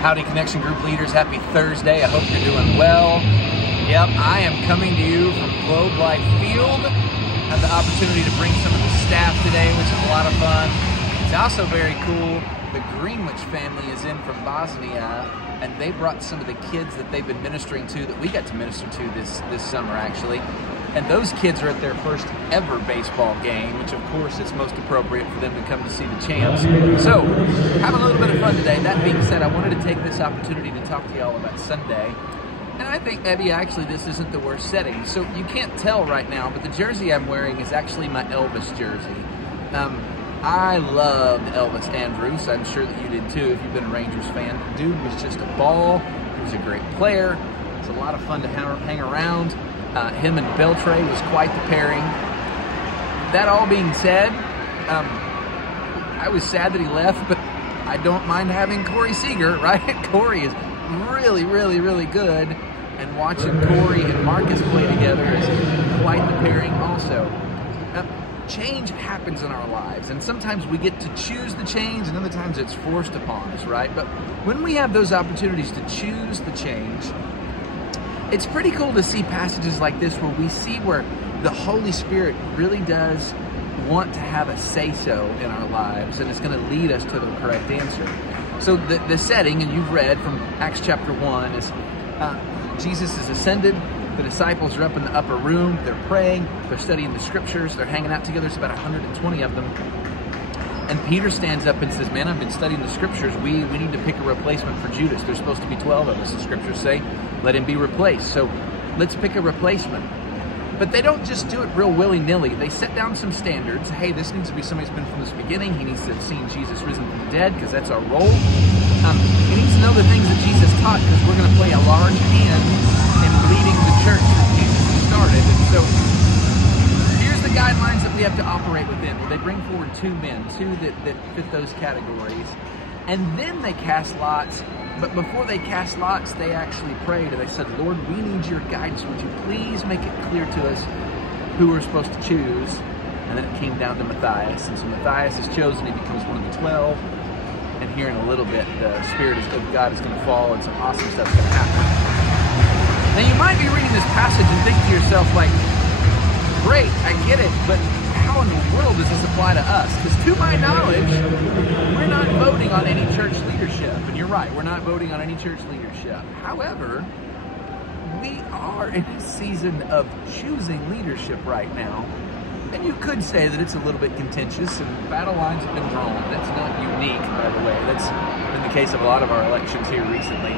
Howdy Connection Group leaders, happy Thursday. I hope you're doing well. Yep, I am coming to you from Globe Life Field. I have the opportunity to bring some of the staff today, which is a lot of fun. It's also very cool. The Greenwich family is in from Bosnia, and they brought some of the kids that they've been ministering to, that we got to minister to this summer actually. And those kids are at their first ever baseball game, which of course is most appropriate for them to come to see the champs. So, having a little bit of fun today. That being said, I wanted to take this opportunity to talk to y'all about Sunday. And I think maybe actually this isn't the worst setting. So you can't tell right now, but the jersey I'm wearing is actually my Elvis jersey. I loved Elvis Andrus. I'm sure that you did too if you've been a Rangers fan. The dude was just a ball. He was a great player. It was a lot of fun to hang around. Him and Beltre was quite the pairing. That all being said, I was sad that he left, but I don't mind having Corey Seager, right? Corey is really, really, really good, and watching Corey and Marcus play together is quite the pairing also. Change happens in our lives, and sometimes we get to choose the change, and other times it's forced upon us, right? But when we have those opportunities to choose the change, it's pretty cool to see passages like this where we see where the Holy Spirit really does want to have a say-so in our lives, and it's going to lead us to the correct answer. So the setting, and you've read from Acts chapter 1, is Jesus is ascended. The disciples are up in the upper room. They're praying. They're studying the scriptures. They're hanging out together. There's about 120 of them. And Peter stands up and says, man, I've been studying the scriptures. We need to pick a replacement for Judas. There's supposed to be 12 of us, the scriptures say. Let him be replaced. So let's pick a replacement. But they don't just do it real willy-nilly. They set down some standards. Hey, this needs to be somebody who's been from this beginning. He needs to have seen Jesus risen from the dead, because that's our role. He needs to know the things that Jesus taught, because we're going to play a large hand in leading the church that Jesus started. And so here's the guidelines that we have to operate within. Well, they bring forward two that fit those categories. And then they cast lots. But before they cast lots, they actually prayed, and they said, Lord, we need your guidance. Would you please make it clear to us who we're supposed to choose? And then it came down to Matthias. And so Matthias is chosen. He becomes one of the 12. And here in a little bit, the Spirit of God is going to fall, and some awesome stuff's going to happen. Now, you might be reading this passage and think to yourself, like, great, I get it, but how in the world does this apply to us? Because to my knowledge, we're not voting on any church leadership. And you're right, we're not voting on any church leadership. However, we are in a season of choosing leadership right now. And you could say that it's a little bit contentious, and battle lines have been drawn. That's not unique, by the way. That's been the case of a lot of our elections here recently.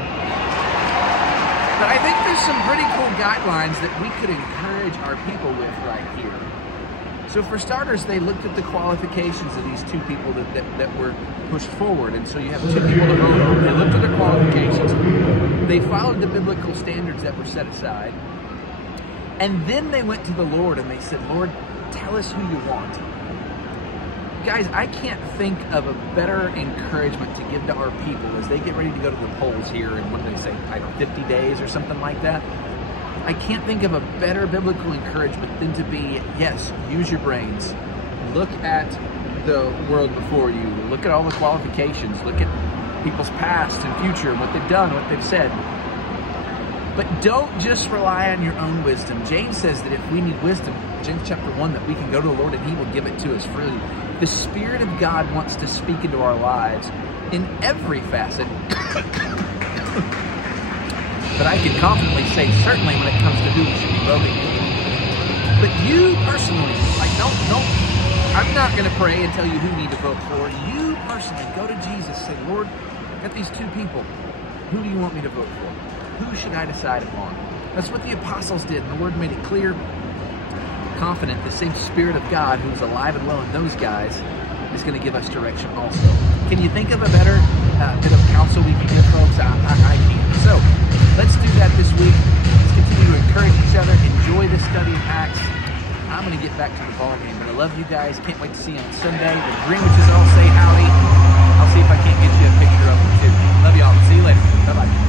But I think there's some pretty cool guidelines that we could encourage our people with right here. So for starters, they looked at the qualifications of these two people that were pushed forward. And so you have two people to vote on. They looked at their qualifications. They followed the biblical standards that were set aside. And then they went to the Lord and they said, Lord, tell us who you want. Guys, I can't think of a better encouragement to give to our people as they get ready to go to the polls here in, what do they say, I don't know, 50 days or something like that. I can't think of a better biblical encouragement than to be, yes, use your brains. Look at the world before you. Look at all the qualifications. Look at people's past and future, what they've done, what they've said. But don't just rely on your own wisdom. James says that if we need wisdom, James chapter 1, that we can go to the Lord and he will give it to us freely. The Spirit of God wants to speak into our lives in every facet. But I can confidently say, certainly when it comes to who we should be voting. But you personally, like, don't, I'm not going to pray and tell you who you need to vote for. You personally go to Jesus, say, Lord, I've got these two people. Who do you want me to vote for? Who should I decide upon? That's what the apostles did, and the Lord made it clear. Confident the same Spirit of God who's alive and well in those guys is going to give us direction also. Can you think of a better bit of counsel we can give folks? I can't. So let's do that this week. Let's continue to encourage each other. Enjoy this study of Acts. I'm going to get back to the ball game, but I love you guys. Can't wait to see you on Sunday. The Greenwiches all say howdy. I'll see if I can't get you a picture of them too. Love y'all. See you later. Bye-bye.